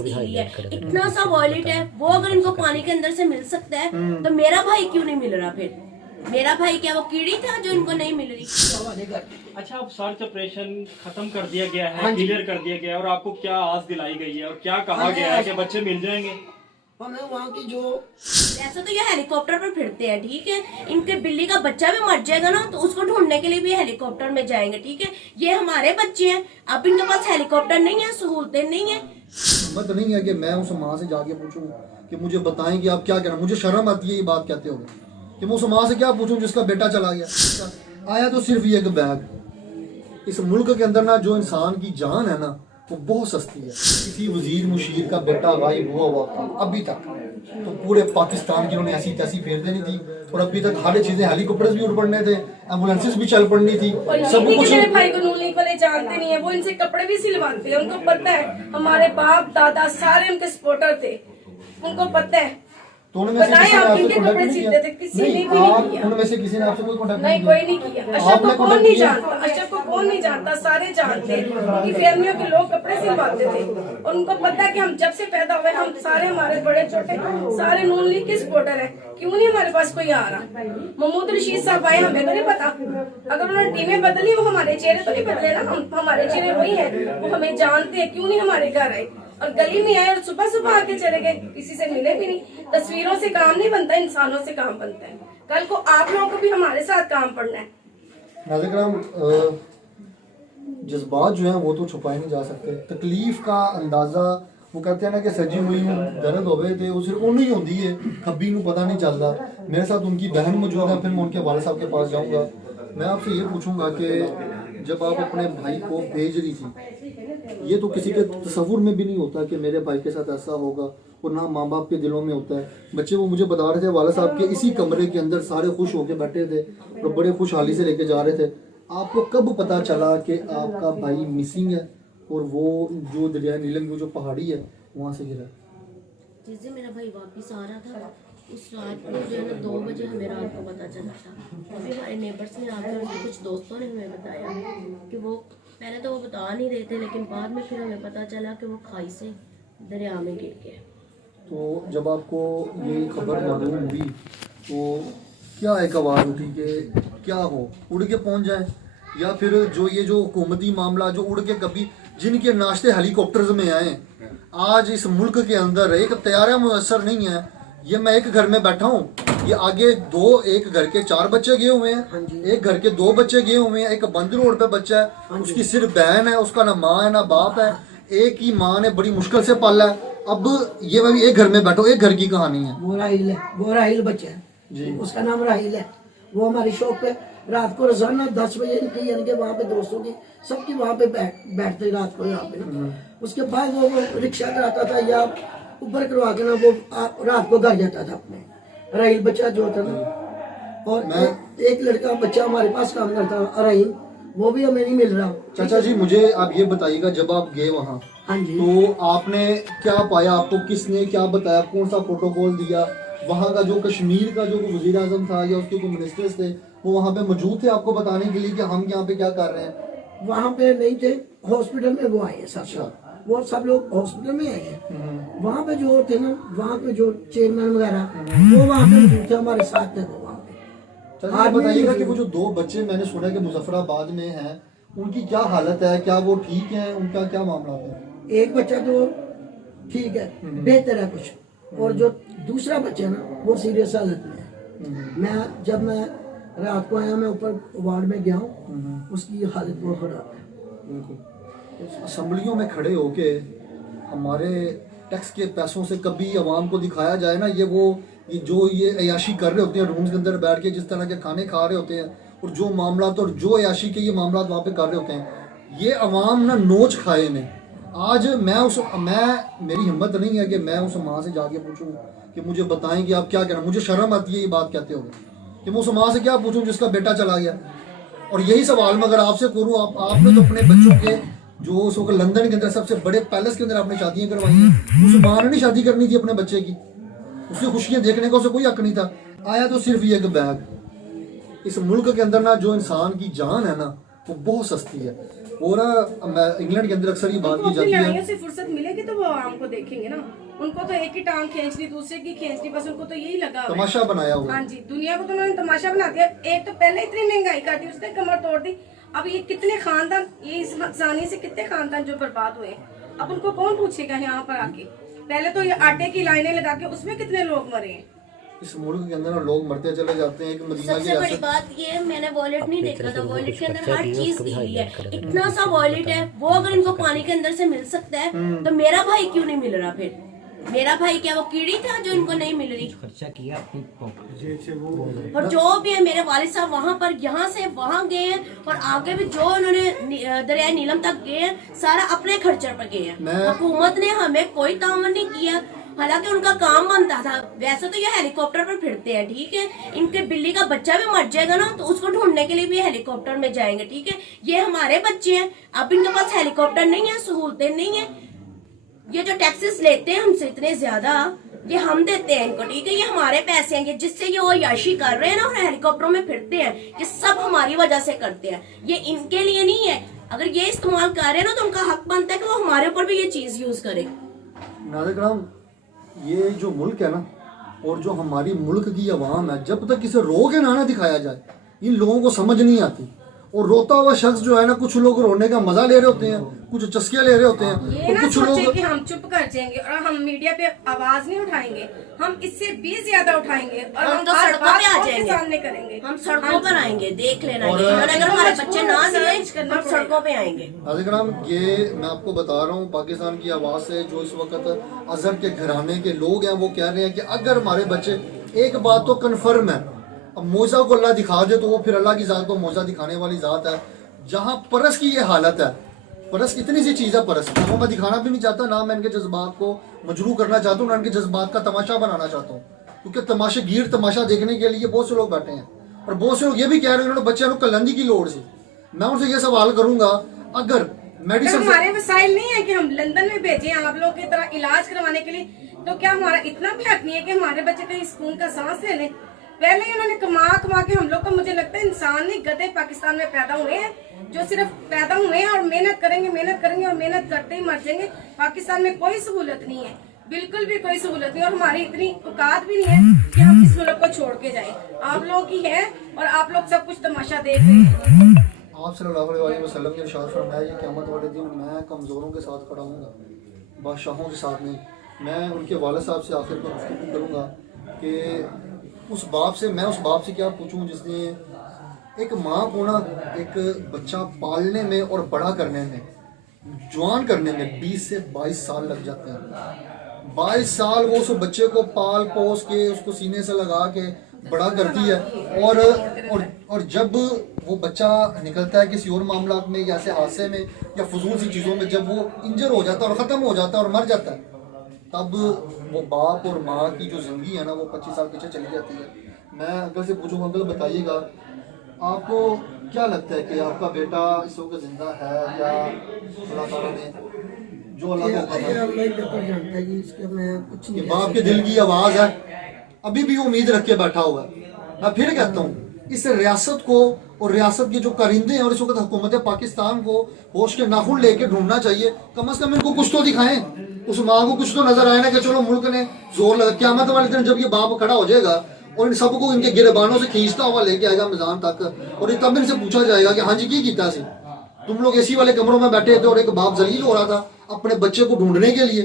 Steely है, इतना सा वॉयलेट है, वो अगर इनको पानी के अंदर से मिल सकता है तो मेरा भाई क्यों नहीं मिल रहा? फिर मेरा भाई क्या वो कीड़ी था जो इनको नहीं मिल रही? अच्छा, अब सर्च ऑपरेशन खत्म कर दिया गया है, क्लियर कर दिया गया है, और आपको क्या आस दिलाई गई है और क्या कहा गया है कि बच्चे मिल जाएंगे? हमें वहाँ की जो ऐसा तो ये हेलीकॉप्टर पर फिरते हैं, ठीक है, इनके बिल्ली का बच्चा भी मर जाएगा ना तो उसको ढूंढने के लिए भी हेलीकॉप्टर में जाएंगे, ठीक है। ये हमारे बच्चे हैं, अब इनके पास हेलीकॉप्टर नहीं है, सहूलतें नहीं है। हिम्मत नहीं है कि मैं उस माँ से जाके पूछूं कि मुझे बताएं कि आप क्या कहना। मुझे शर्म आती है ये बात कहते हो कि मैं उस माँ से क्या पूछूं जिसका बेटा चला गया। आया तो सिर्फ ये एक बैग। इस मुल्क के अंदर ना जो इंसान की जान है ना वो बहुत सस्ती है। किसी वजीर मुशीर का बेटा गायब हुआ अभी तक तो पूरे पाकिस्तान की उन्होंने ऐसी तैसी फेर देनी थी, और अभी तक हर चीजें हेलीकॉप्टर्स भी उड़ पड़ने थे, एम्बुलेंसेस भी चल पड़नी थी, सब कुछ। मेरे भाई को नून लीग वाले जानते नहीं है, वो इनसे कपड़े भी सिलवाते हैं, उनको पता है हमारे बाप दादा सारे उनके सपोर्टर थे, उनको पता है। तो उनमें से किसी ने आपसे कॉन्टैक्ट नहीं किया? नहीं, उनमें से किसी ने आपसे कोई कॉन्टैक्ट नहीं, कोई नहीं किया। अशरफ को कौन नहीं जानता, अशरफ को कौन नहीं जानता, सारे जानते हैं। उनकी फैमिलियों के लोग कपड़े सिलवाते थे, और उनको पता है कि हम जब से पैदा हुए हम सारे, हमारे बड़े छोटे सारे नून लीग के सपोर्टर हैं। क्यों नहीं हमारे पास कोई आ रहा? महमूद रशीद साहब आए, हमें तो नहीं पता। अगर उन्होंने टीमें बदली, वो हमारे चेहरे तो नहीं बदले ना, हमारे चेहरे वही है, वो हमें जानते हैं। क्यों नहीं हमारे घर आए और गली में आए और सुबह सुबह आके चले गए, किसी से मिले भी नहीं। तस्वीरों से काम नहीं बनता, इंसानों से काम बनता है। कल को आप लोगों को भी हमारे साथ काम पड़ना है। जज्बात जो है वो तो छुपाए नहीं जा सकते। तकलीफ का अंदाजा वो कहते हैं ना कि सजी हुई दर्द होवे थे वो सिर्फ उन्हीं होती है, खब्बी को पता नहीं चलता। मेरे साथ उनकी बहन मौजूद है, फिर मैं उनके वाले साहब के पास जाऊंगा। मैं आपसे ये पूछूंगा कि जब आप अपने भाई को भेज रही थी, ये तो किसी के तसव्वुर में भी नहीं होता कि मेरे भाई के साथ ऐसा होगा, और ना माँ बाप के दिलों में होता है। बच्चे वो मुझे बता रहे थे वाला साहब के इसी कमरे के अंदर सारे खुश होकर बैठे थे और बड़े खुशहाली से लेके जा रहे थे। आपको कब पता चला कि आपका भाई मिसिंग है और वो जो दरिया नीलम की जो पहाड़ी है वहाँ से गिरा? जिस दिन मेरा भाई वापस आ रहा था उस रात को जो है ना 2 बजे हमें रात को पता चला था। अभी हमारे नेबर्स ने आकर कुछ दोस्तों ने हमें बताया कि वो पहले तो वो बता नहीं रहे थे, लेकिन बाद में फिर हमें पता चला कि वो खाई से दरिया में गिर गया। तो जब आपको ये खबर मालूम हुई तो क्या एक आवाज़ उठी कि क्या हो, उड़ के पहुंच जाए, या फिर जो ये जो हुकूमती मामला जो उड़ के कभी जिनके नाश्ते हेलीकॉप्टर्स में आए, आज इस मुल्क के अंदर एक तैयारा मुयसर नहीं है। ये मैं एक घर में बैठा हूँ, ये आगे एक घर के 4 बच्चे गए हुए हैं, एक घर के 2 बच्चे गए हुए हैं, एक बंद रोड पे बच्चा है, उसकी सिर्फ बहन है, उसका ना माँ है ना बाप है, एक ही माँ ने बड़ी मुश्किल से पाला है। अब ये मैं भी एक घर में बैठो, एक घर की कहानी है। वो राहिल बच्चा है जी, उसका नाम राहिल है। वो हमारी शॉप पे रात को रोजाना 10 बजे इनकी यानी कि वहाँ पे दोस्तों की सबकी वहाँ पे बैठते रात को यहाँ पे। उसके बाद वो रिक्शा कराता था या ऊपर करवा के ना वो रात को घर जाता था अपने। राहिल बच्चा जो था ना, और एक लड़का बच्चा हमारे पास काम करता राहिल, वो भी हमें नहीं मिल रहा। चाचा जी मुझे आप ये बताइएगा, जब आप गए वहाँ तो आपने क्या पाया, आपको किसने क्या बताया, कौन सा प्रोटोकॉल दिया? वहाँ का जो कश्मीर का जो वजीर आजम था या उसके कोई मिनिस्टर्स थे वो वहाँ पे मौजूद थे आपको बताने के लिए कि हम यहाँ पे क्या कर रहे हैं? वहाँ पे नहीं थे, हॉस्पिटल में वो आए हैं सब। वो सब लोग हॉस्पिटल में आए हैं। वहाँ पे जो थे ना, वहाँ पे जो चेयरमैन वगैरह वो वहाँ पे मौजूद थे, हमारे साथ थे वो वहाँ पे। आप बताइएगा कि वो जो 2 बच्चे मैंने सुना कि मुजफ्फराबाद में हैं, उनकी क्या हालत है, क्या वो ठीक है, उनका क्या मामला है? एक बच्चा तो ठीक है, बेहतर है कुछ, और जो दूसरा बच्चा है ना वो सीरियस हालत में है। जब मैं रात को आया, मैं ऊपर वार्ड में गया हूँ, उसकी हालत बहुत खराब है। असम्बलियों में खड़े होके हमारे टैक्स के पैसों से कभी आवाम को दिखाया जाए ना, ये अयाशी कर रहे होते हैं रूम्स के अंदर बैठ के, जिस तरह के खाने खा रहे होते हैं, और जो मामला तो जो अयाशी के ये मामला वहाँ पे कर रहे होते हैं, ये अवाम ना नोच खाए ने। आज मेरी हिम्मत नहीं है कि मैं उस माँ से जाके पूछूं कि मुझे बताएं कि आप क्या कहना। मुझे शर्म आती है ये बात कहते हो कि मैं उस माँ से क्या पूछूं जिसका बेटा चला गया। और यही सवाल मैं अगर आपसे करूँ, आपने तो अपने बच्चों के जो उस वक्त लंदन के अंदर सबसे बड़े पैलेस के अंदर आपने शादियाँ करवाई हैं, उस माँ ने नहीं शादी करनी थी अपने बच्चे की, उसकी खुशियाँ देखने का उसे कोई हक नहीं था। आया तो सिर्फ ये एक बैग। इस मुल्क के अंदर ना जो इंसान की जान है ना वो बहुत सस्ती है। वो ना इंग्लैंड के अंदर अक्सर ये बात उनको की अपनी जाती है। लड़ाइयों से फुर्सत मिलेगी तो वो आवाम को देखेंगे ना। उनको तो एक ही टांग खींचनी, दूसरे की खींचनी, बस उनको तो यही लगा हुआ है। तमाशा बनाया हुआ है। हाँ जी, दुनिया को तो उन्होंने तमाशा बना दिया। एक तो पहले इतनी महंगाई काटी, उसने कमर तोड़ दी। अब ये कितने खानदान, ये इस इंसानी से कितने खानदान जो बर्बाद हुए, अब उनको कौन पूछेगा यहाँ पर आके। पहले तो ये आटे की लाइनें लगा के उसमें कितने लोग मरे हैं। इस मुल्क के अंदर ना लोग मरते चले जाते हैं। एक मदीना की सबसे बड़ी रियासत, बात ये है, मैंने वॉलेट नहीं देखा था, वॉलेट के अंदर हर चीज गिरी है। इतना सा वॉलेट है, वो अगर इनको पानी के अंदर से मिल सकता है तो मेरा भाई क्यों नहीं मिल रहा? फिर मेरा भाई क्या वो कीड़ी था जो इनको नहीं मिल रही? खर्चा किया अपनी और जो भी है, मेरे वालिद साहब वहाँ पर यहाँ से वहाँ गए हैं और आगे भी जो उन्होंने दरिया नीलम तक गए हैं, सारा अपने खर्चे पर गए हैं। हुकूमत ने हमें कोई तामन नहीं किया, हालांकि उनका काम बनता था। वैसे तो ये हेलीकॉप्टर पर फिरते हैं, ठीक है, इनके बिल्ली का बच्चा भी मर जाएगा ना तो उसको ढूंढने के लिए भी हेलीकॉप्टर में जाएंगे, ठीक है। ये हमारे बच्चे हैं, अब इनके पास हेलीकॉप्टर नहीं है, सहूलतें नहीं है। ये जो टैक्सेस लेते हैं हमसे इतने ज्यादा, ये हम देते हैं इनको, ठीक है, ये हमारे पैसे हैं, जिससे ये वो याशी कर रहे हैं ना और हेलीकॉप्टरों में फिरते हैं, ये सब हमारी वजह से करते हैं। ये इनके लिए नहीं है। अगर ये इस्तेमाल कर रहे हैं ना तो उनका हक बनता है कि वो हमारे ऊपर भी ये चीज यूज करे। नाज़रीन कराम, ये जो मुल्क है ना और जो हमारी मुल्क की आवाम है, जब तक इसे रो के ना दिखाया जाए, इन लोगों को समझ नहीं आती। और रोता हुआ शख्स जो है ना, कुछ लोग रोने का मजा ले रहे होते हैं, कुछ चस्के ले रहे होते हैं, ये और ना कुछ सोचे लोग कि हम चुप कर जाएंगे और हम मीडिया पे आवाज नहीं उठाएंगे, हम इससे भी ज्यादा उठाएंगे और हम हम तो हर सड़कों बात पे आ आपके जाएंगे। सामने करेंगे। हम सड़कों पर आएंगे, देख लेना। और- ये अगर हमारे बच्चे ना दिए सर्च करना हम सड़कों पे आएंगे। नाज़रीन कराम, ये मैं आपको बता रहा हूँ पाकिस्तान की आवाज़ से, जो इस वक्त अजहर के घराने के लोग हैं वो कह रहे हैं कि अगर हमारे बच्चे, एक बात तो कन्फर्म है, अब मौजा को अल्लाह दिखा दे तो वो फिर अल्लाह की ज़ात को मौजा दिखाने वाली ज़ात है। जहाँ परस की ये हालत है, परस कितनी सी चीज़ है, परस वो मैं दिखाना भी नहीं चाहता, ना मैं इनके जज्बात को मजरू करना चाहता हूँ, ना इनके जज्बात का तमाशा बनाना चाहता हूँ, क्योंकि तमाशागीर तमाशा देखने के लिए बहुत से लोग बैठे हैं। और बहुत से लोग ये भी कह रहे हैं उन्होंने बच्चे कलंदी की लोड़ सी। मैं उनसे ये सवाल करूंगा, अगर मेडिसिन हमारे वसाइल नहीं है कि हम लंदन में भेजें आप लोग की तरह इलाज करवाने के लिए, तो क्या हमारा इतना भी हक नहीं है कि हमारे बच्चे कहीं सुकून का सांस ले लें? पहले ही उन्होंने कमा कमा के हम लोग को, मुझे लगता है इंसान नहीं, गधे पाकिस्तान में पैदा हुए हैं जो सिर्फ पैदा हुए हैं और मेहनत करेंगे और मेहनत करते ही मर जाएंगे। पाकिस्तान में कोई सहूलत नहीं है, बिल्कुल भी कोई सहूलत नहीं, और हमारी इतनी औकात भी नहीं है कि हम इस मुल्क को छोड़ के जाएं। आप लोग ही है और आप लोग सब कुछ तमाशा देख रहे हैं। आप सल्लल्लाहु अलैहि वसल्लम ने इरशाद फरमाया कि क़यामत वाले दिन मैं कमज़ोरों के साथ खड़ा हूँगा, बादशाहों के साथ नहीं। मैं उनके वालिद साहब से आखिर में गुफ्तगू करूँगा कि उस बाप से, मैं उस बाप से क्या पूछूं जिसने, एक माँ को ना एक बच्चा पालने में और बड़ा करने में, जवान करने में 20 से 22 साल लग जाते हैं। 22 साल वो उस बच्चे को पाल पोस के उसको सीने से लगा के बड़ा करती है, और जब वो बच्चा निकलता है किसी और मामला में या ऐसे हादसे में या फजूल सी चीज़ों में, जब वो इंजर हो जाता है और ख़त्म हो जाता है और मर जाता है, तब वो बाप और माँ की जो ज़िंदगी है ना वो 25 साल पीछे चली जाती है। मैं अंकल से पूछूंगा, अंकल बताइएगा आपको क्या लगता है कि आपका बेटा इस वक्त जिंदा है या अल्लाह ताला ने जो अल्लाह को ये अल्लाह ही बेहतर जानता है जी, इसके मैं कुछ कि नहीं कह बाप के दिल की आवाज़ है, अभी भी उम्मीद रख के बैठा हुआ है। मैं फिर कहता हूँ, इस रियासत को और रियासत के जो कारिंदे हैं और इस वक्त हुकूमत पाकिस्तान को होश के नाखून लेके ढूंढना चाहिए। कम से कम इनको कुछ तो दिखाएं, उस माँ को कुछ तो नजर आए ना कि चलो मुल्क ने जोर लगा। क़यामत वाले दिन जब ये बाप खड़ा हो जाएगा और इन सबको इनके गिरबानों से खींचता हुआ लेके आएगा मैदान तक, और तब इनसे पूछा जाएगा कि हाँ जी की कीता सी, तुम लोग एसी वाले कमरों में बैठे थे और एक बाप जलील हो रहा था अपने बच्चे को ढूंढने के लिए,